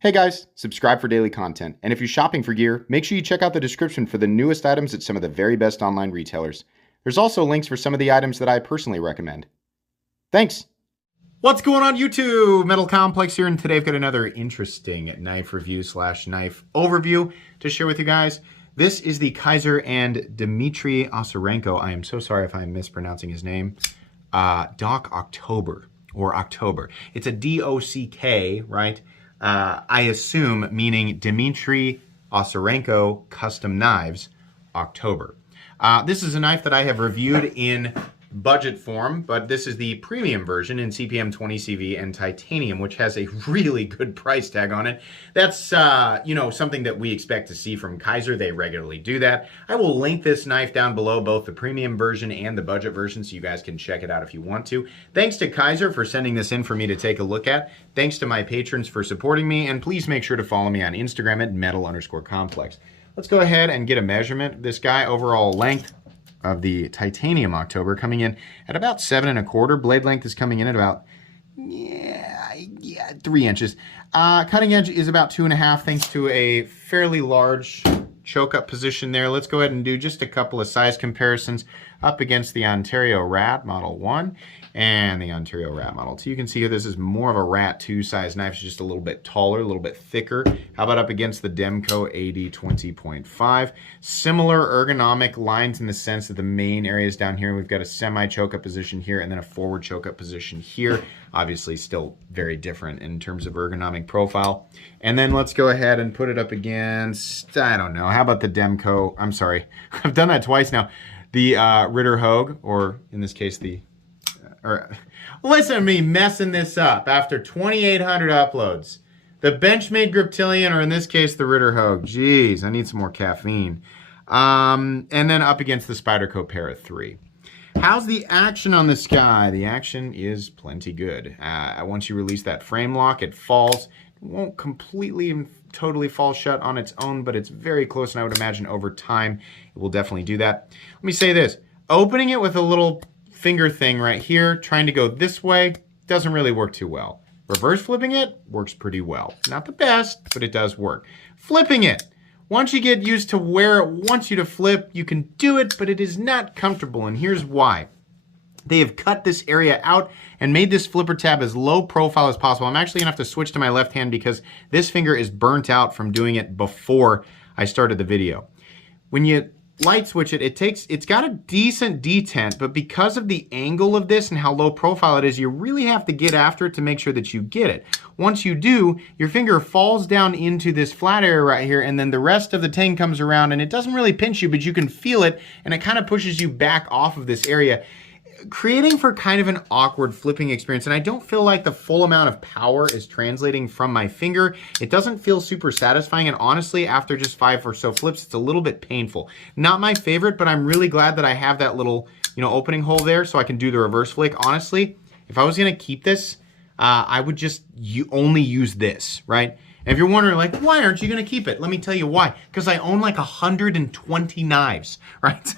Hey guys, subscribe for daily content. And if you're shopping for gear, make sure you check out the description for the newest items at some of the very best online retailers. There's also links for some of the items that I personally recommend. Thanks! What's going on YouTube? Metal Complex here, and today I've got another interesting knife review / knife overview to share with you guys. This is the Kizer and Dmitry Osarenko. I am so sorry if I'm mispronouncing his name. D.O.C.K October, or October. It's a D.O.C.K, right? I assume meaning Dmitry Osarenko Custom Knives October. This is a knife that I have reviewed in budget form, but this is the premium version in CPM 20CV and titanium, which has a really good price tag on it. That's something that we expect to see from Kizer. They regularly do that. I will link this knife down below, both the premium version and the budget version, so you guys can check it out if you want to. Thanks to Kizer for sending this in for me to take a look at. Thanks to my patrons for supporting me, and please make sure to follow me on Instagram at metal_complex. Let's go ahead and get a measurement of this guy. Overall length of the titanium October coming in at about 7 1/4. Blade length is coming in at about 3 inches. Cutting edge is about 2.5, thanks to a fairly large choke up position there. Let's go ahead and do just a couple of size comparisons up against the Ontario Rat Model 1 and the Ontario Rat Model 2. You can see here this is more of a Rat 2 size knife. It's just a little bit taller, a little bit thicker. How about up against the Demco AD 20.5? Similar ergonomic lines in the sense that the main areas down here, we've got a semi choke up position here and then a forward choke up position here. Obviously still very different in terms of ergonomic profile. And then let's go ahead and put it up against, I don't know, how about the Demco, I'm sorry, I've done that twice now. The Ritter Hogue, or in this case the, listen to me messing this up after 2,800 uploads. The Benchmade Griptilian, or in this case the Ritter Hogue. Jeez, I need some more caffeine. And then up against the Spyderco Para 3. How's the action on this guy? The action is plenty good. Once you release that frame lock, it falls. It won't completely and totally fall shut on its own, but it's very close, and I would imagine over time it will definitely do that. Let me say this. Opening it with a little finger thing right here, trying to go this way, doesn't really work too well. Reverse flipping it works pretty well. Not the best, but it does work. Flipping it. Once you get used to where it wants you to flip, you can do it, but it is not comfortable, and here's why. They have cut this area out and made this flipper tab as low profile as possible. I'm actually gonna have to switch to my left hand because this finger is burnt out from doing it before I started the video. When you light switch it, it's got a decent detent, but because of the angle of this and how low profile it is, you really have to get after it to make sure that you get it. Once you do, your finger falls down into this flat area right here, and then the rest of the ting comes around, and it doesn't really pinch you, but you can feel it, and it kind of pushes you back off of this area, creating for kind of an awkward flipping experience. And I don't feel like the full amount of power is translating from my finger. It doesn't feel super satisfying, and honestly, after just 5 or so flips, it's a little bit painful. Not my favorite, but I'm really glad that I have that little, opening hole there so I can do the reverse flick. Honestly, if I was gonna keep this, I would just only use this, right? And if you're wondering, like, why aren't you gonna keep it? Let me tell you why. Because I own like 120 knives, right?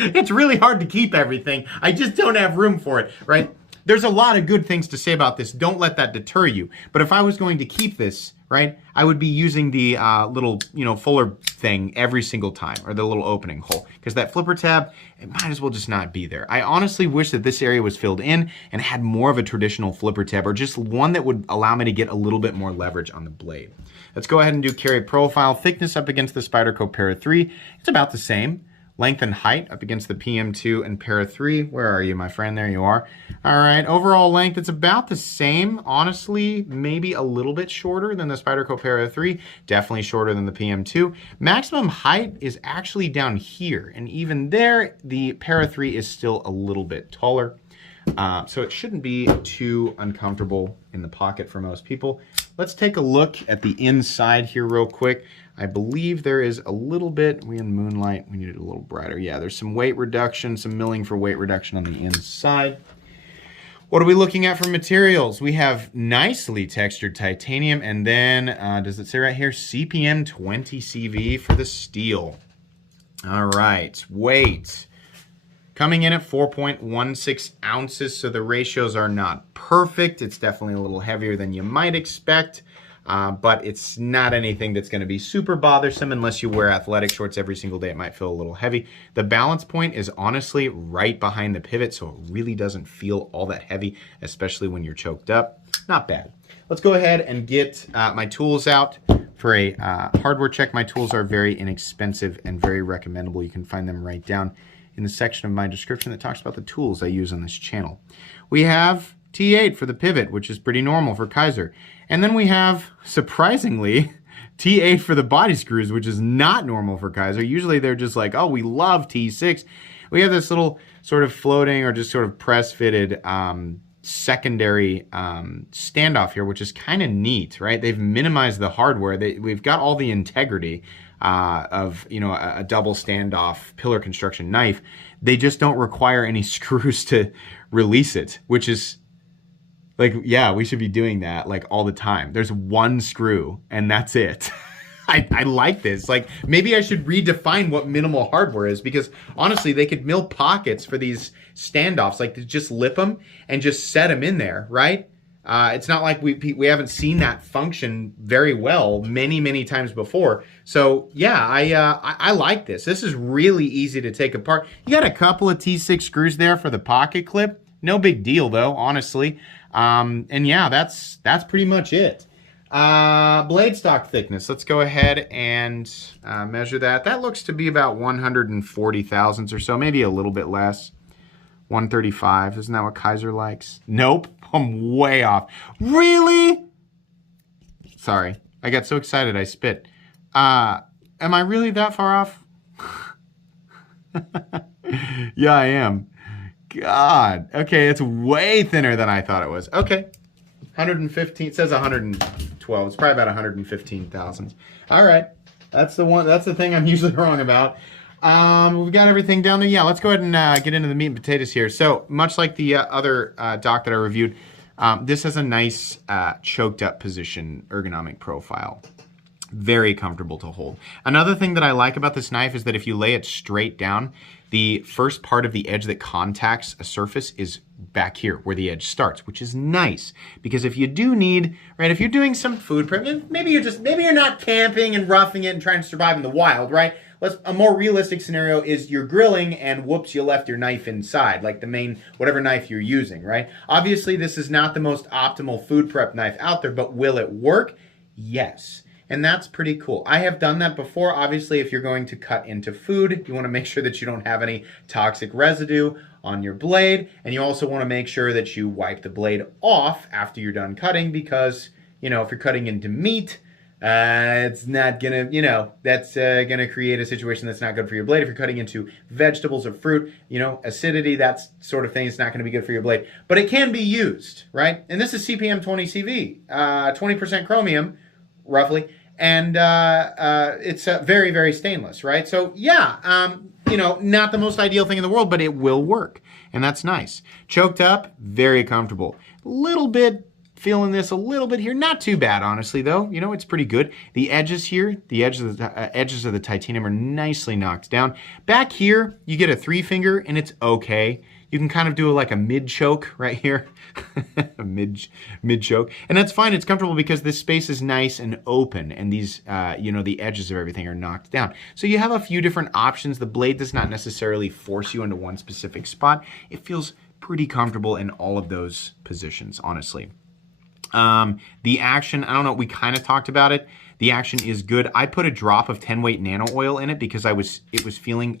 It's really hard to keep everything. I just don't have room for it, right? There's a lot of good things to say about this. Don't let that deter you. But if I was going to keep this, right, I would be using the little, fuller thing every single time, or the little opening hole. Because that flipper tab, it might as well just not be there. I honestly wish that this area was filled in and had more of a traditional flipper tab, or just one that would allow me to get a little bit more leverage on the blade. Let's go ahead and do carry profile. Thickness up against the Spyderco Para 3. It's about the same. Length and height up against the PM2 and Para 3. Where are you, my friend? There you are. All right, overall length, it's about the same. Honestly, maybe a little bit shorter than the Spyderco Para 3. Definitely shorter than the PM2. Maximum height is actually down here. And even there, the Para 3 is still a little bit taller. So it shouldn't be too uncomfortable in the pocket for most people. Let's take a look at the inside here real quick. I believe there is a little bit, we in moonlight, we need it a little brighter. Yeah, there's some weight reduction, some milling for weight reduction on the inside. What are we looking at for materials? We have nicely textured titanium, and then, does it say right here, CPM 20 CV for the steel. All right, weight. Coming in at 4.16 ounces, so the ratios are not perfect. It's definitely a little heavier than you might expect. but it's not anything that's going to be super bothersome unless you wear athletic shorts every single day. It might feel a little heavy. The balance point is honestly right behind the pivot, so it really doesn't feel all that heavy, especially when you're choked up. Not bad. Let's go ahead and get my tools out for a hardware check. My tools are very inexpensive and very recommendable. You can find them right down in the section of my description that talks about the tools I use on this channel. We have T8 for the pivot, which is pretty normal for Kizer. And then we have, surprisingly, T8 for the body screws, which is not normal for Kizer. Usually they're just like, oh, we love T6. We have this little sort of floating or just sort of press-fitted secondary standoff here, which is kind of neat, right? They've minimized the hardware. We've got all the integrity of, you know, a double standoff pillar construction knife. They just don't require any screws to release it, which is like, yeah, we should be doing that like all the time. There's one screw and that's it. I like this. Like, maybe I should redefine what minimal hardware is, because honestly, they could mill pockets for these standoffs, like to just lip them and just set them in there, right? It's not like we haven't seen that function very well many times before. So yeah, I like this. This is really easy to take apart. You got a couple of T6 screws there for the pocket clip. No big deal though, honestly. And yeah, that's pretty much it. Blade stock thickness. Let's go ahead and measure that. That looks to be about 140 thousandths or so, maybe a little bit less. 135. Isn't that what Kizer likes? Nope. I'm way off. Really? Sorry. I got so excited I spit. Am I really that far off? Yeah, I am. God. Okay, it's way thinner than I thought it was. Okay. 115. It says 112. It's probably about 115 thousandths. All right. That's the one. That's the thing I'm usually wrong about. We've got everything down there. Yeah, let's go ahead and get into the meat and potatoes here. So much like the other dock that I reviewed, this has a nice choked up position ergonomic profile. Very comfortable to hold. Another thing that I like about this knife is that if you lay it straight down, the first part of the edge that contacts a surface is back here where the edge starts, which is nice, because if you do need, right, if you're doing some food prep, maybe you're not camping and roughing it and trying to survive in the wild, right? A more realistic scenario is you're grilling and whoops, you left your knife inside, like the main, whatever knife you're using, right? Obviously, this is not the most optimal food prep knife out there, but will it work? Yes. And that's pretty cool. I have done that before. Obviously, if you're going to cut into food, you want to make sure that you don't have any toxic residue on your blade. And you also want to make sure that you wipe the blade off after you're done cutting, because, you know, if you're cutting into meat, it's not gonna, you know, that's gonna create a situation that's not good for your blade. If you're cutting into vegetables or fruit, you know, acidity, that sort of thing is not gonna be good for your blade. But it can be used, right? And this is CPM 20 CV, 20% chromium, roughly, and it's very, very stainless, right? So yeah, you know, not the most ideal thing in the world, but it will work, and that's nice. Choked up, very comfortable. A little bit feeling this a little bit here. Not too bad, honestly, though. You know, it's pretty good. The edges here, the edges of the titanium are nicely knocked down. Back here, you get a 3-finger, and it's okay. You can kind of do like a mid-choke right here. A mid-choke. And that's fine. It's comfortable because this space is nice and open, and these, you know, the edges of everything are knocked down. So you have a few different options. The blade does not necessarily force you into one specific spot. It feels pretty comfortable in all of those positions, honestly. The action, I don't know, we kind of talked about it. The action is good. I put a drop of 10-weight nano oil in it because it was feeling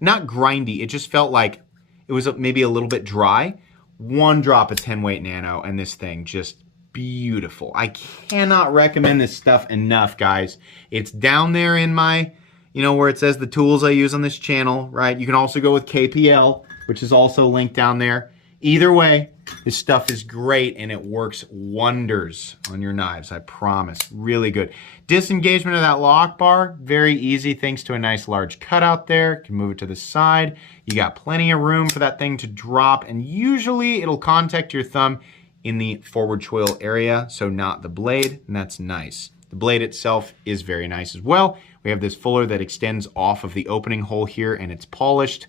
not grindy. It just felt like it was maybe a little bit dry. 1 drop of 10-weight nano, and this thing just beautiful. I cannot recommend this stuff enough, guys. It's down there in my, you know, where it says the tools I use on this channel, right? You can also go with KPL, which is also linked down there. Either way, this stuff is great, and it works wonders on your knives, I promise. Really good. Disengagement of that lock bar, very easy thanks to a nice large cutout there. You can move it to the side. You got plenty of room for that thing to drop, and usually it'll contact your thumb in the forward choil area, so not the blade, and that's nice. The blade itself is very nice as well. We have this fuller that extends off of the opening hole here, and it's polished,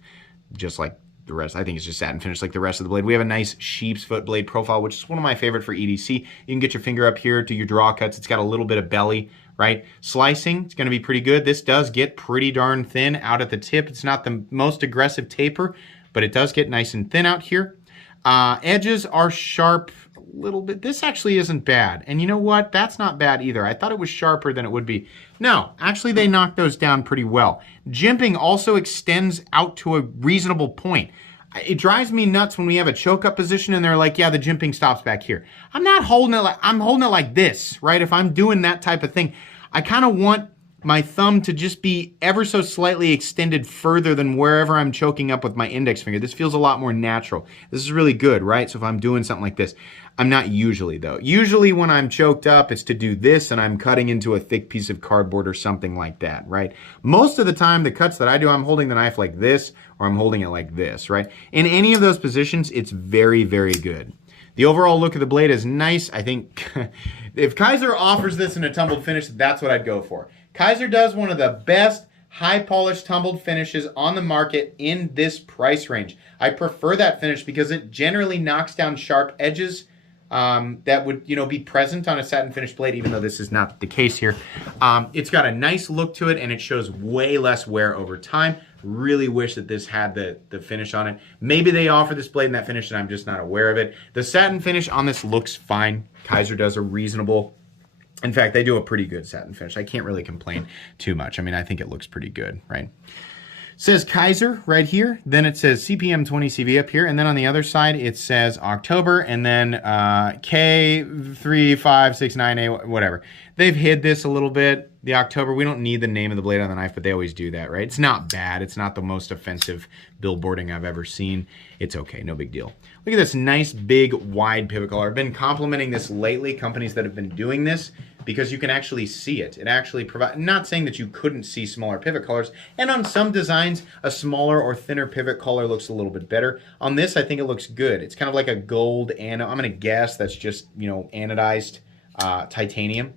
just like the rest. I think it's just satin finish like the rest of the blade. We have a nice sheep's foot blade profile, which is one of my favorite for EDC. You can get your finger up here, do your draw cuts. It's got a little bit of belly, right? Slicing, it's going to be pretty good. This does get pretty darn thin out at the tip. It's not the most aggressive taper, but it does get nice and thin out here. Edges are sharp a little bit. This actually isn't bad. And you know what? That's not bad either. I thought it was sharper than it would be. No, actually they knocked those down pretty well. Jimping also extends out to a reasonable point. It drives me nuts when we have a choke up position and they're like, yeah, the jimping stops back here. I'm not holding it like, I'm holding it like this, right? If I'm doing that type of thing, I kind of want my thumb to just be ever so slightly extended further than wherever I'm choking up with my index finger. This feels a lot more natural. This is really good, right? So if I'm doing something like this, I'm not usually though. Usually when I'm choked up, it's to do this and I'm cutting into a thick piece of cardboard or something like that, right? Most of the time, the cuts that I do, I'm holding the knife like this or I'm holding it like this, right? In any of those positions, it's very, very good. The overall look of the blade is nice. I think if Kizer offers this in a tumbled finish, that's what I'd go for. Kizer does one of the best high polished tumbled finishes on the market in this price range. I prefer that finish because it generally knocks down sharp edges that would, be present on a satin finish blade, even though this is not the case here. It's got a nice look to it and it shows way less wear over time. Really wish that this had the finish on it. Maybe they offer this blade in that finish and I'm just not aware of it. The satin finish on this looks fine. Kizer does a reasonable, in fact, they do a pretty good satin finish. I can't really complain too much. I mean, I think it looks pretty good, right? It says Kizer right here. Then it says CPM 20 CV up here. And then on the other side, it says October and then K3569A, whatever. They've hid this a little bit. The October, we don't need the name of the blade on the knife, but they always do that, right? It's not bad. It's not the most offensive billboarding I've ever seen. It's okay, no big deal. Look at this nice, big, wide pivot collar. I've been complimenting this lately, companies that have been doing this, because you can actually see it. It actually provides, not saying that you couldn't see smaller pivot collars, and on some designs, a smaller or thinner pivot collar looks a little bit better. On this, I think it looks good. It's kind of like a gold, and I'm gonna guess that's just, anodized titanium.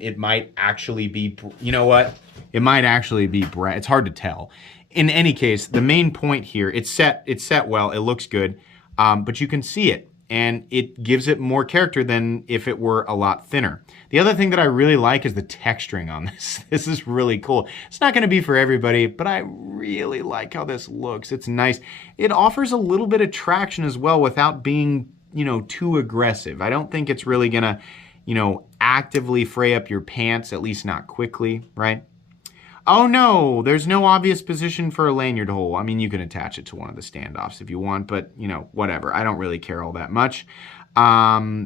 It might actually be, you know what? It might actually be bright. It's hard to tell. In any case, the main point here, it's set well, it looks good, but you can see it, and it gives it more character than if it were a lot thinner. The other thing that I really like is the texturing on this. This is really cool. It's not gonna be for everybody, but I really like how this looks. It's nice. It offers a little bit of traction as well without being, too aggressive. I don't think it's really gonna, actively fray up your pants, at least not quickly, right? Oh no, there's no obvious position for a lanyard hole. I mean, you can attach it to one of the standoffs if you want, but whatever. I don't really care all that much. The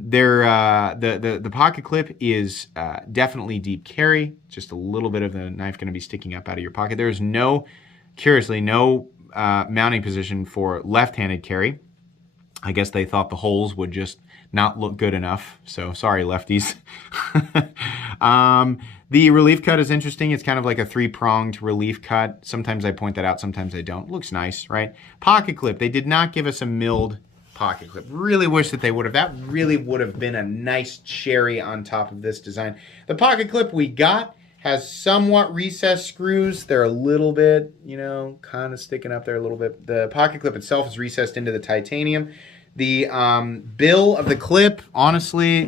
pocket clip is definitely deep carry. Just a little bit of the knife going to be sticking up out of your pocket. There's curiously, no mounting position for left-handed carry. I guess they thought the holes would just not look good enough. So sorry, lefties. The relief cut is interesting. It's kind of like a three-pronged relief cut. Sometimes I point that out, sometimes I don't. Looks nice, right? Pocket clip. They did not give us a milled pocket clip. Really wish that they would have. That really would have been a nice cherry on top of this design. The pocket clip we got has somewhat recessed screws. They're a little bit, kind of sticking up there a little bit. The pocket clip itself is recessed into the titanium. The bill of the clip, honestly,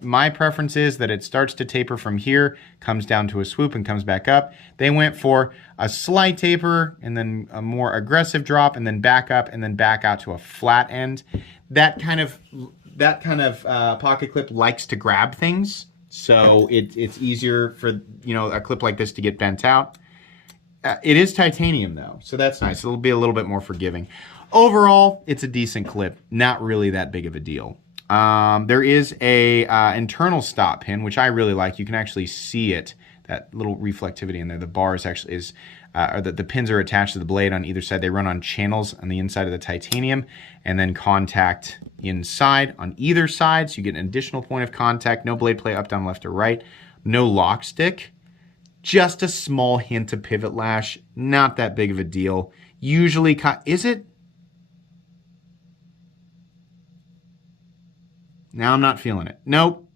my preference is that it starts to taper from here, comes down to a swoop and comes back up. They went for a slight taper and then a more aggressive drop and then back up and then back out to a flat end. That kind of pocket clip likes to grab things, so it's easier for a clip like this to get bent out. It is titanium though, so that's nice. It'll be a little bit more forgiving. Overall, it's a decent clip. Not really that big of a deal. There is a internal stop pin, which I really like. You can actually see it, that little reflectivity in there. The bar is actually or the pins are attached to the blade on either side. They run on channels on the inside of the titanium, and then contact inside on either side. So you get an additional point of contact. No blade play up, down, left, or right. No lock stick. Just a small hint of pivot lash. Not that big of a deal. Usually, is it? Now I'm not feeling it. Nope.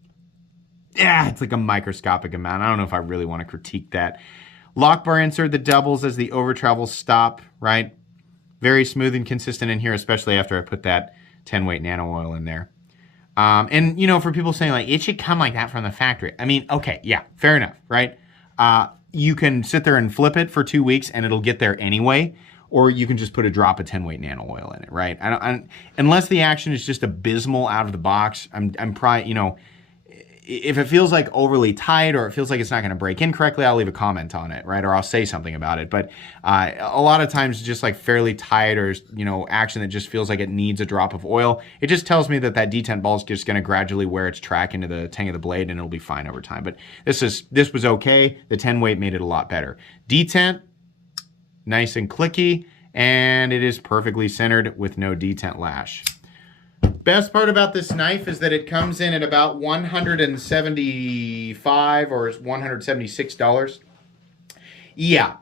Yeah, it's like a microscopic amount. I don't know if I really want to critique that. Lock bar insert that doubles as the over travel stop, right? Very smooth and consistent in here, especially after I put that 10 weight nano oil in there. And, you know, for people saying, like, it should come like that from the factory. I mean, okay, yeah, fair enough, right? You can sit there and flip it for 2 weeks and it'll get there anyway. Or you can just put a drop of 10 weight nano oil in it, right? Unless the action is just abysmal out of the box, I'm probably, you know, if it feels like overly tight or it feels like it's not going to break in correctly, I'll leave a comment on it, right? Or I'll say something about it. But a lot of times just like fairly tight or, you know, action that just feels like it needs a drop of oil, it just tells me that detent ball is just going to gradually wear its track into the tang of the blade and it'll be fine over time. But this was okay. The 10 weight made it a lot better. Detent, nice and clicky, and it is perfectly centered with no detent lash. Best part about this knife is that it comes in at about $175 or $176. Yeah.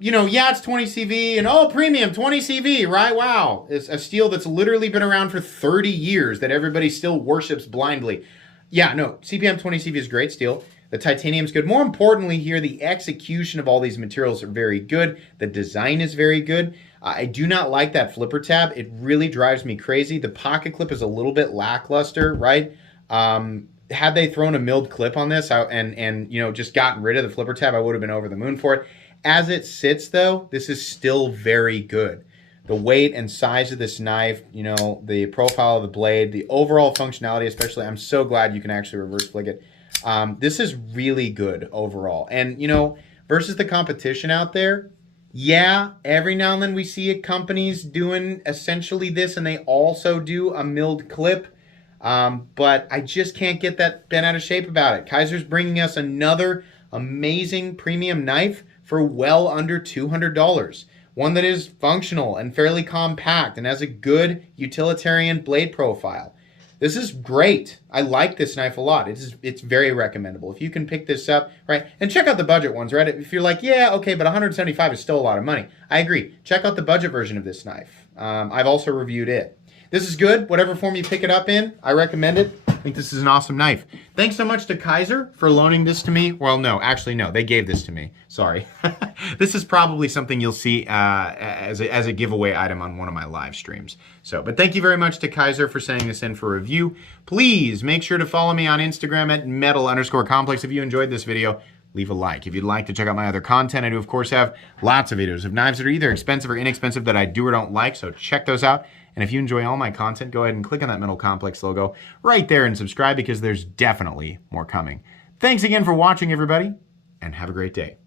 You know, yeah, it's 20 CV and oh, premium 20 CV, right? Wow. It's a steel that's literally been around for 30 years that everybody still worships blindly. Yeah, no, CPM 20 CV is great steel. The titanium's good. More importantly here, the execution of all these materials are very good. The design is very good. I do not like that flipper tab. It really drives me crazy. The pocket clip is a little bit lackluster, right? Had they thrown a milled clip on this and you know, just gotten rid of the flipper tab, I would have been over the moon for it. As it sits though, this is still very good. The weight and size of this knife, you know, the profile of the blade, the overall functionality especially, I'm so glad you can actually reverse flick it. This is really good overall. And, you know, versus the competition out there, yeah, every now and then we see companies doing essentially this, and they also do a milled clip. But I just can't get that bent out of shape about it. Kizer's bringing us another amazing premium knife for well under $200. One that is functional and fairly compact and has a good utilitarian blade profile. This is great. I like this knife a lot. It's very recommendable. If you can pick this up, right? And check out the budget ones, right? If you're like, yeah, okay, but $175 is still a lot of money. I agree. Check out the budget version of this knife. I've also reviewed it. This is good. Whatever form you pick it up in, I recommend it. I think this is an awesome knife. Thanks so much to Kizer for loaning this to me. Well, no, actually, no. They gave this to me. Sorry. This is probably something you'll see as a giveaway item on one of my live streams. But thank you very much to Kizer for sending this in for review. Please make sure to follow me on Instagram at metal_complex. If you enjoyed this video, leave a like. If you'd like to check out my other content, I do, of course, have lots of videos of knives that are either expensive or inexpensive that I do or don't like, so check those out. And if you enjoy all my content, go ahead and click on that Metal Complex logo right there and subscribe because there's definitely more coming. Thanks again for watching, everybody, and have a great day.